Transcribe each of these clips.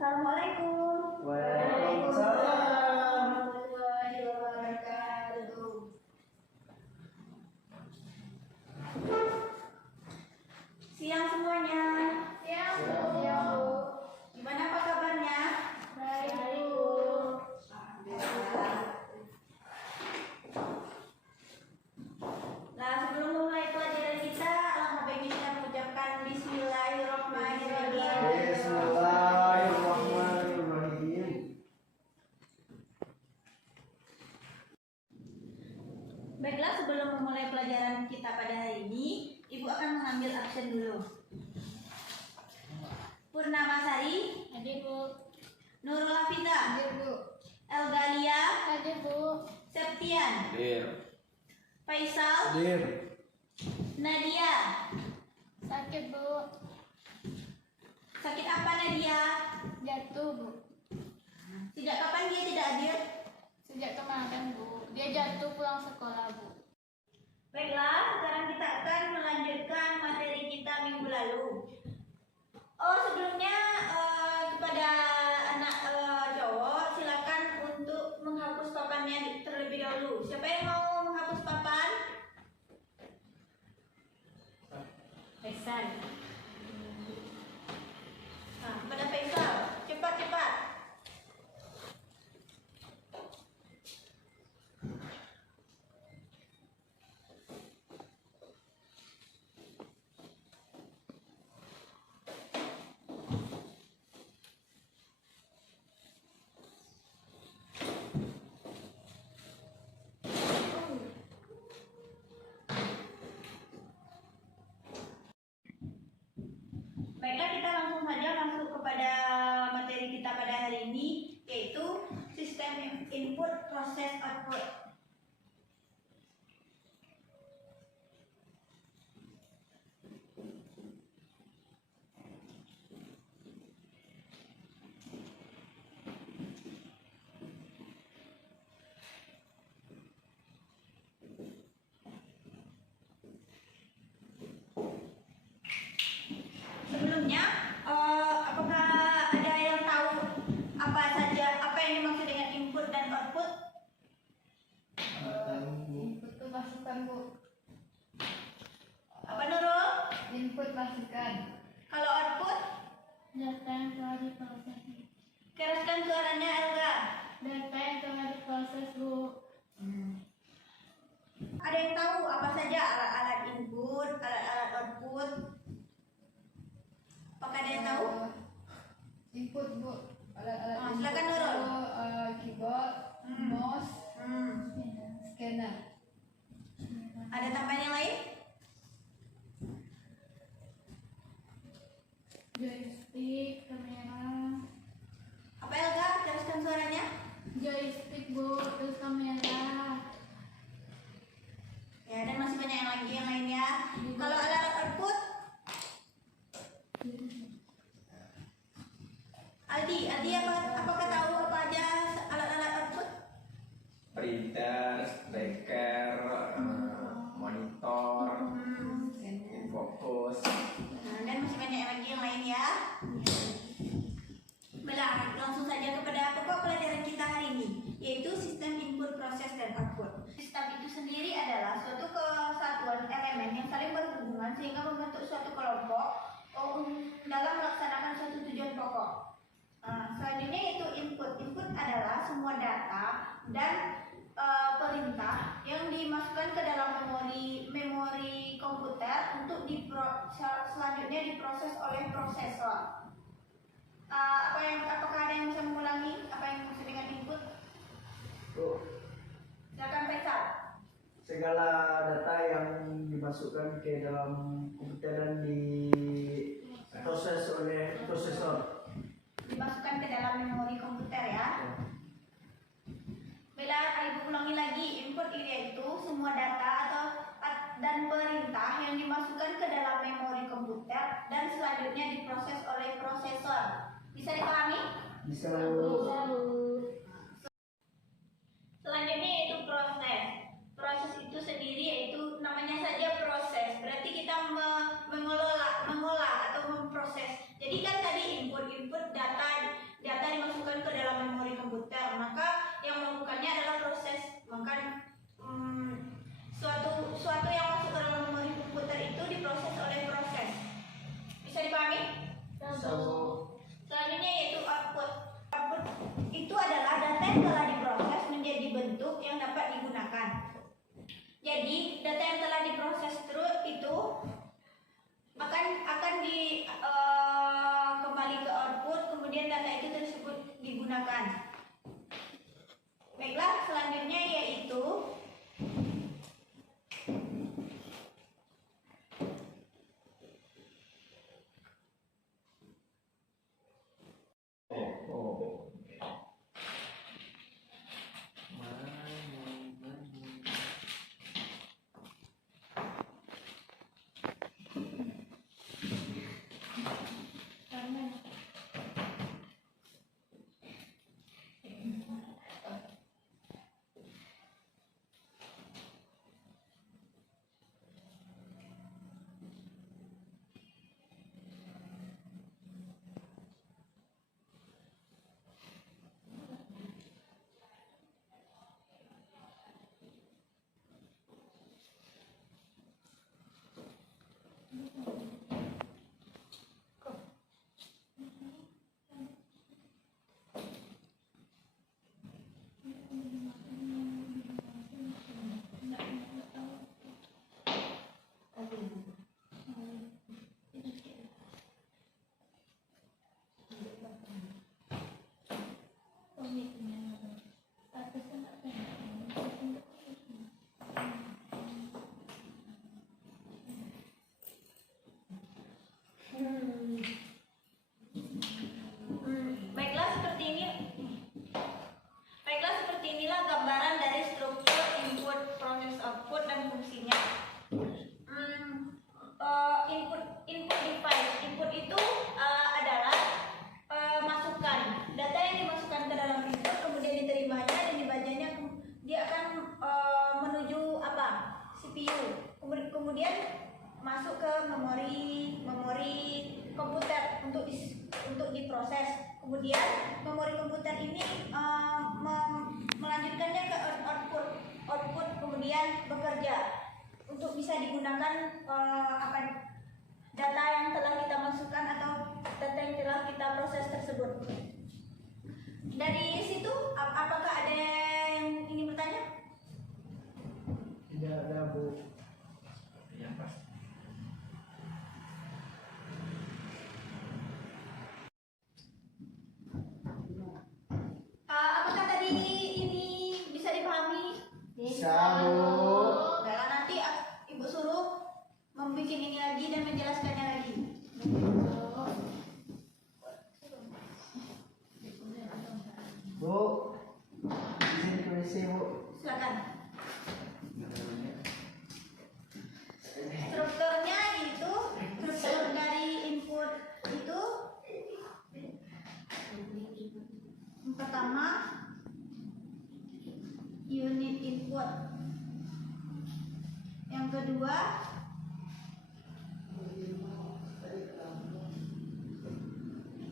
Assalamualaikum. Waalaikumsalam. Warahmatullahi wabarakatuh. Siang semuanya. Siang, Bu. Gimana apa kabarnya? Baik, Bu. Alhamdulillah. Nah, sebelum memulai pelajaran kita, alangkah baiknya kita mengucapkan Bismillahirrahmanirrahim. Bismillahirrahmanirrahim. Baiklah, sebelum memulai pelajaran kita pada hari ini, Ibu akan mengambil absen dulu. Purnamasari, Hadir, Bu. Nurul Hafida, Hadir, Bu. Elgalia, Hadir, Bu. Septian, Hadir. Faisal, Hadir. Nadia. Sakit, Bu. Sakit apa Nadia? Jatuh, Bu. Sejak kapan dia tidak hadir? Sejak kemarin, Bu. Dia jatuh pulang sekolah, Bu. Baiklah, sekarang kita akan melanjutkan materi kita minggu lalu. Oh, sebelumnya kepada anak cowok silakan untuk menghapus papannya terlebih dahulu. Siapa yang mau menghapus papan? Faisal. Nah, pada Faisal, cepat-cepat. Baiklah, kita langsung saja masuk kepada materi kita pada hari ini, yaitu sistem input proses output. Sebelumnya, apakah ada yang tahu apa yang dimaksud dengan input dan output? Input itu masukan, Bu. Apa Nurul? Input masukan. Kalau output, Data yang telah diproses. keraskan suaranya Elga. Data yang telah diproses, Bu. Ada yang tahu apa saja alat-alat input, alat-alat output? Apakah ada yang tahu? Input, Bu. Alat-alat Silakan, input Nurul. itu, keyboard, mouse, scanner. Ada tambahan yang lain? Joystick, kamera. Apa Elga? Keraskan suaranya. Joystick, Bu. Terus kamera. Ya, dan masih banyak yang lagi yang lainnya. Kalau alat output, Aldi apakah tahu apa aja alat-alat output? Printer, steker, monitor, infocus. Nah, dan masih banyak lagi yang lain ya. Baiklah, langsung saja kepada pokok pelajaran kita hari ini, yaitu sistem input, proses, dan output. Sistem itu sendiri adalah suatu kesatuan elemen yang saling berhubungan sehingga membentuk suatu kelompok dalam melaksanakan suatu tujuan pokok. Selanjutnya yaitu input. Input adalah semua data dan perintah yang dimasukkan ke dalam memori komputer untuk selanjutnya diproses oleh prosesor. Apakah ada yang bisa mengulangi apa yang dimaksud dengan input? Bu, Silakan Faisal. segala data yang dimasukkan ke dalam komputer dan diproses oleh prosesor. Dimasukkan ke dalam memori komputer ya. Bila Ibu ulangi lagi, input itu semua data dan perintah yang dimasukkan ke dalam memori komputer dan selanjutnya diproses oleh prosesor. Bisa dipahami? Bisa. Selanjutnya yaitu proses. Proses itu sendiri yaitu namanya saja proses. Berarti kita mengolah atau memproses. Jadi kan tadi input data digunakan. Baiklah, selanjutnya yaitu baiklah seperti inilah gambaran dari struktur input, proses output, dan fungsinya. Input device. Input itu adalah masukan. Data yang dimasukkan ke dalam input, kemudian diterimanya dan dibacanya, dia akan menuju apa? CPU. Kemudian masuk ke memori komputer untuk diproses. Kemudian memori komputer ini melanjutkannya ke output kemudian bekerja untuk bisa digunakan data yang telah kita masukkan atau data yang telah kita proses tersebut. Dari situ apakah ada yang ingin bertanya? Tidak ada, Bu. Yang pas. Apakah tadi ini bisa dipahami? Bisa, Bu. Nah, nanti Ibu suruh membuat ini lagi dan menjelaskannya lagi. Bu, izin permisi, Bu. Silakan. Strukturnya itu, struktur dari input itu yang pertama unit input, yang kedua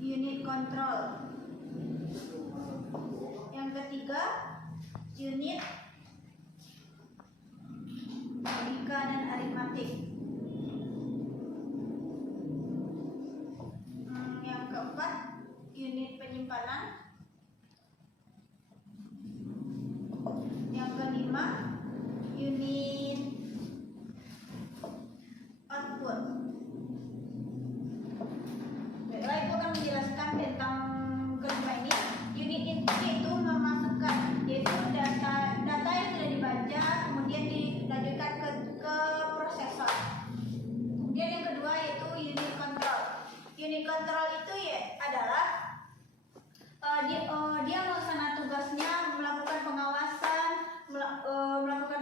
unit control, yang ketiga unit logika dan aritmatik, yang keempat unit penyimpanan, yang kelima unit output. Baiklah, itu akan menjelaskan tentang kelima ini. Unit input itu memasukkan, yaitu data yang sudah dibaca kemudian dilanjutkan ke prosesor. Kemudian yang kedua yaitu unit control. Unit control itu adalah dia melaksanakan tugasnya melakukan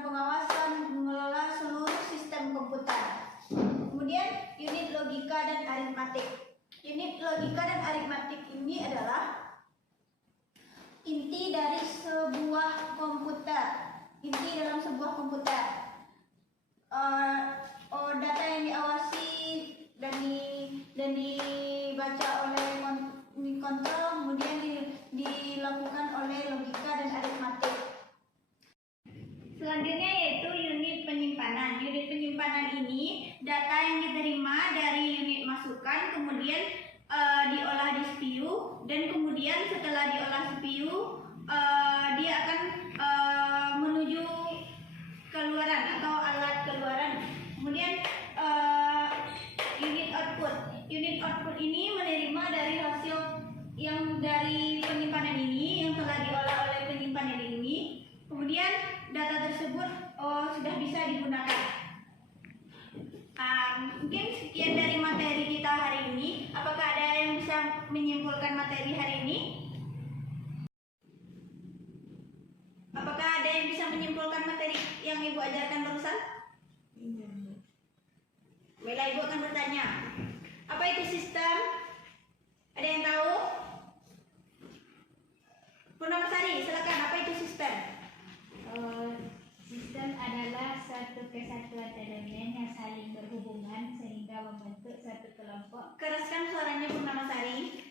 pengawasan, mengelola seluruh sistem komputer. Kemudian unit logika dan aritmatik. Unit logika dan aritmatik ini adalah inti dari sebuah komputer. Inti dalam sebuah komputer. Data yang diawasi dan dibaca oleh kontrol, kemudian dilakukan oleh logika dan aritmatik. Selanjutnya yaitu unit penyimpanan. Unit penyimpanan ini data yang diterima dari unit masukan kemudian diolah di CPU, dan kemudian setelah diolah CPU dia akan menuju keluaran atau alat keluaran. Kemudian unit output. Unit output ini menerima dari hasil yang dari penyimpanan ini menyimpulkan materi hari ini? Apakah ada yang bisa menyimpulkan materi yang Ibu ajarkan barusan? Baiklah, Ibu akan bertanya. Apa itu sistem? Ada yang tahu? Purnamasari, silakan. Apa itu sistem? Sistem adalah suatu kesatuan elemen yang saling berhubungan sehingga membentuk suatu kelompok. Keraskan suaranya, Purnamasari.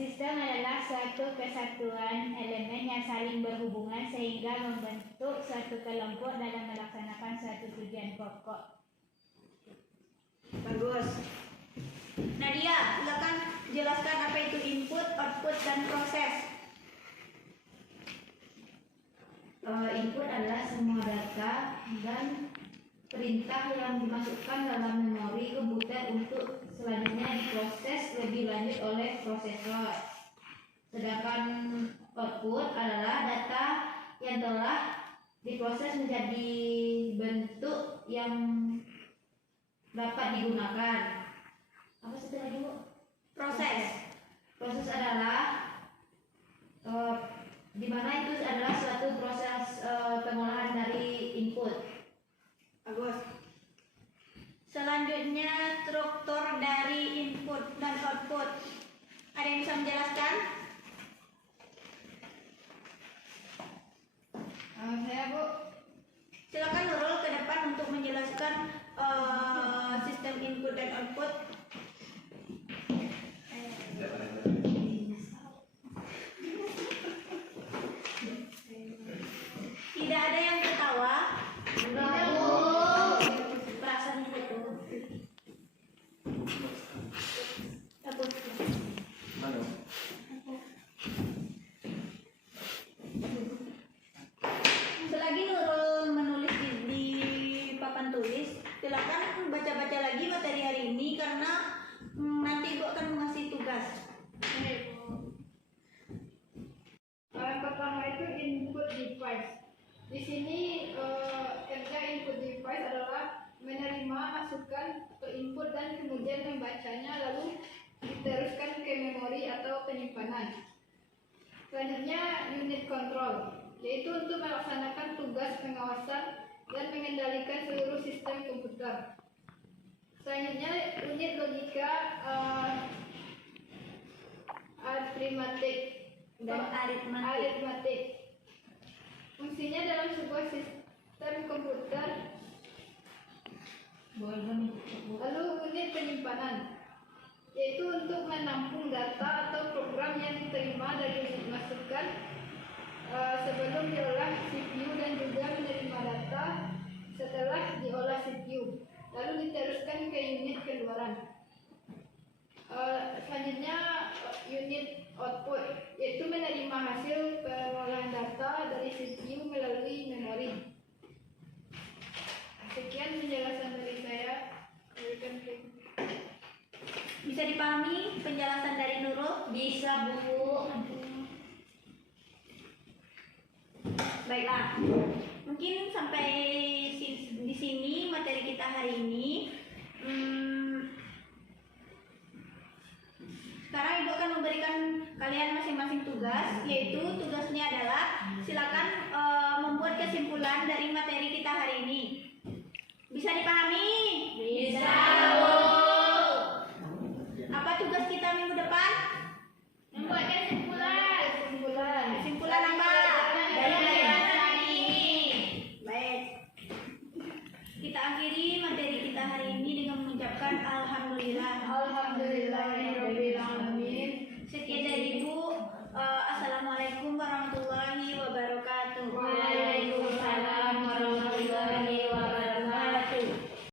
Sistem adalah suatu kesatuan elemen yang saling berhubungan sehingga membentuk suatu kelompok dalam melaksanakan suatu tujuan pokok. Bagus. Nadia, silakan jelaskan apa itu input, output, dan proses. Input adalah semua data dan perintah yang dimasukkan dalam memori komputer untuk selanjutnya diproses lebih lanjut oleh prosesor. Sedangkan output adalah data yang telah diproses menjadi bentuk yang dapat digunakan. Apa setelah itu? Proses. Proses adalah di mana itu adalah suatu proses pengolahan dari input. Bagus. Selanjutnya struktur dari input dan output. Ada yang bisa menjelaskan? Saya Bu. Silakan Nurul ke depan untuk menjelaskan sistem input dan output. Tidak ada yang ketawa. Perasaan itu. Mana? Selagi Nurul menulis di papan tulis, silakan baca-baca lagi materi hari ini karena nanti Ibu akan mengasih tugas. Yang pertama itu input device. Di sini kerja input device adalah menerima masukan ke input dan kemudian membacanya lalu diteruskan ke memori atau penyimpanan. Selanjutnya unit control, yaitu untuk melaksanakan tugas pengawasan dan mengendalikan seluruh sistem komputer. Selanjutnya unit logika arithmetic dan aritmatik. Fungsinya dalam sebuah sistem komputer. Lalu unit penyimpanan, yaitu untuk menampung data atau program yang diterima dari unit masukan sebelum diolah CPU dan juga menerima data setelah diolah CPU, lalu diteruskan ke unit keluaran. Selanjutnya unit output, yaitu menerima hasil pengolahan data dari CPU melalui memori. Sekian penjelasan dari saya. Bisa dipahami penjelasan dari Nurul? Bisa Bu. Baiklah, mungkin sampai di sini materi kita hari ini. Sekarang Ibu akan memberikan kalian masing-masing tugas, yaitu tugasnya adalah silakan membuat kesimpulan dari materi kita hari ini. Bisa dipahami? Bisa Bu.